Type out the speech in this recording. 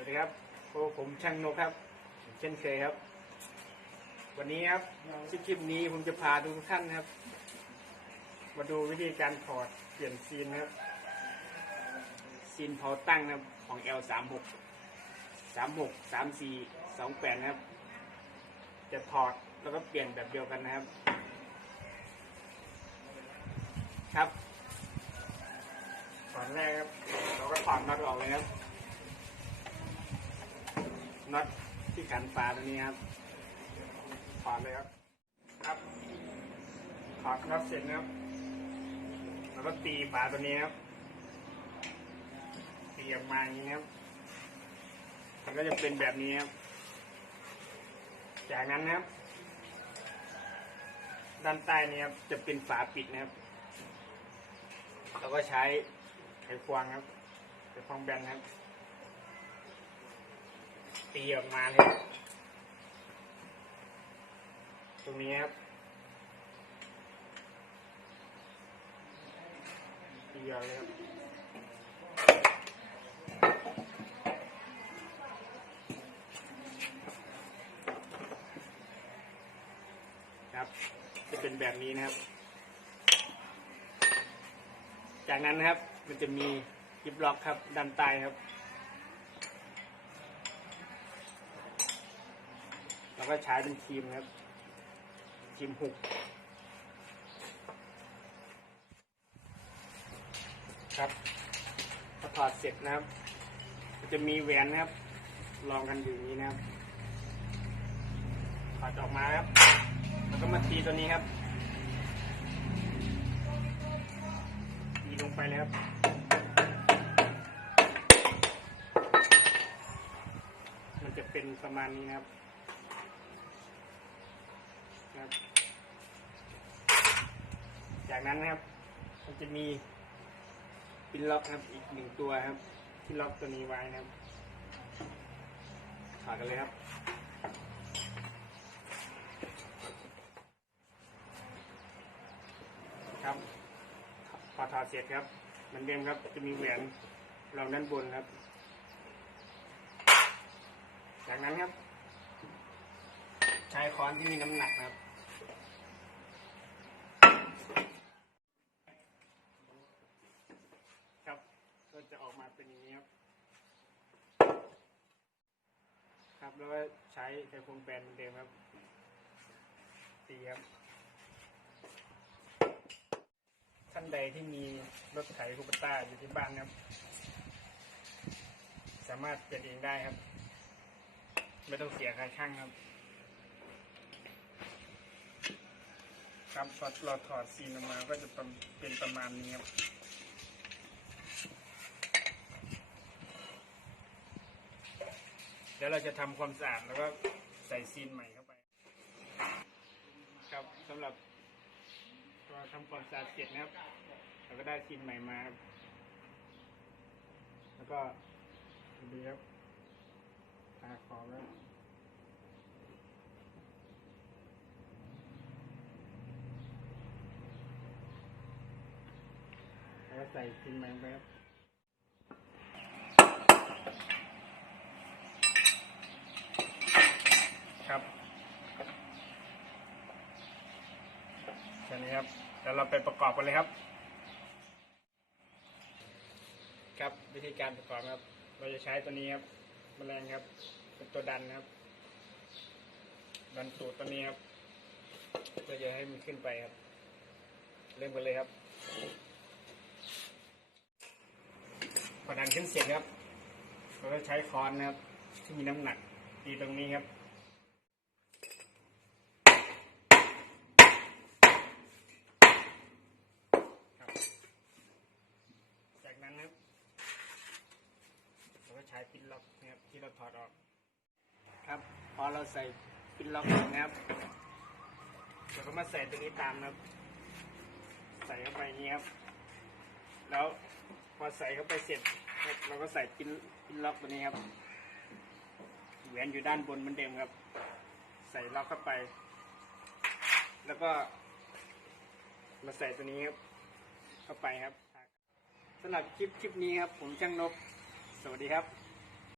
วัสดีครับโอ้ผมช่างนกครับ เช่นเคยครับ วันนี้ครับคลิปนี้ผมจะพาทุกท่านครับ มาดูวิธีการถอดเปลี่ยนซีนครับ ซีนเผาตั้งครับของ L 3 6 3 6 3 4 2 8นะครับ จะถอดแล้วก็เปลี่ยนแบบเดียวกันนะครับ ครับตอนแรกครับ เราก็ถอดน็อตออกเลยครับ น็อตที่ขันฝาตัวนี้ครับถอดเลยครับ ครับถอดน็อตเสร็จนะครับ แล้วก็ตีฝาตัวนี้ครับตีออกมาอย่างนี้ครับมันก็จะเป็นแบบนี้ครับ จากนั้นนะครับ ด้านใต้นี้ครับจะเป็นฝาปิดนะครับเราก็ใช้ไขควงครับไขควงแบนครับ ตีออกมาเลยตรงนี้ครับตีออกเลยครับครับ จะเป็นแบบนี้นะครับ จากนั้นนะครับ มันจะมียิบล็อกครับด้านใต้ครับ เรา ก็ใช้เป็นครีมครับครีมหุกครับพอถอดเสร็จนะครับ จะมีแหวนนะครับ ลองกันอยู่างนี้นะครับถอดออกมาครับ แล้วก็มาทีตัวนี้ครับทีลงไปเลยครับมันจะเป็นประมาณนี้นะครับ จากนั้นนะครับ มันจะมีปินล็อกครับอีกหนึ่งตัวครับ ที่ล็อกตัวนี้ไว้นะครับถอดกันเลยครับครับพอถอดเสร็จครับเหมือนเดิมครับจะมีแหวนรองด้านบนครับ จากนั้นครับใช้ค้อนที่มีน้ำหนักครับ ก็ จะออกมาเป็นอย่างนี้ครับ ครับแล้วก็ใช้ไขควงแบนเหมือนเดิมครับตีครับท่านใดที่มีรถไถคูปต้าอยู่ที่บ้านครับ สามารถเปลี่ยนเองได้ครับ ไม่ต้องเสียค่าช่างครับ ครับพอเราถอดซีนออกมาก็จะเป็นประมาณนี้ครับ เดี๋ยวเราจะทำความสะอาดแล้วก็ใส่ซีนใหม่เข้าไป ครับสำหรับพอทำความสะอาดเสร็จนะครับเราก็ได้ซีนใหม่มา แล้วก็ดูครับตาขอบแล้วแล้วก็ใส่ซีนใหม่ไปครับแค่นี้ครับเดี๋ยวเราไปประกอบกันเลยครับ ครับวิธีการประกอบครับ เราจะใช้ตัวนี้ครับแมลงครับ เป็นตัวดันครับ ดันตูดตัวนี้ครับเพื่อจะให้มันขึ้นไปครับ เริ่มกันเลยครับพอดันขึ้นเสร็จครับเราก็ใช้ค้อนนะครับ ที่มีน้ำหนักตีตรงนี้ครับ จากนั้นนะครับเราก็ใช้ปินล็อกนะครับ ที่เราถอดออก ครับพอเราใส่ปินล็อกนะครับเราก็มาใส่ตัวนี้ตามนะครับ ใส่เข้าไปนี้ครับ แล้วพอใส่เข้าไปเสร็จเราก็ใส่ปินปินล็อกตัวนี้ครับแหวนอยู่ด้านบนเหมือนเดิมครับ ใส่ล็อกเข้าไป แล้วก็มาใส่ตัวนี้ครับเข้าไปครับสำหรับคลิปคลิปนี้ครับ ผมช่างนก สวัสดีครับ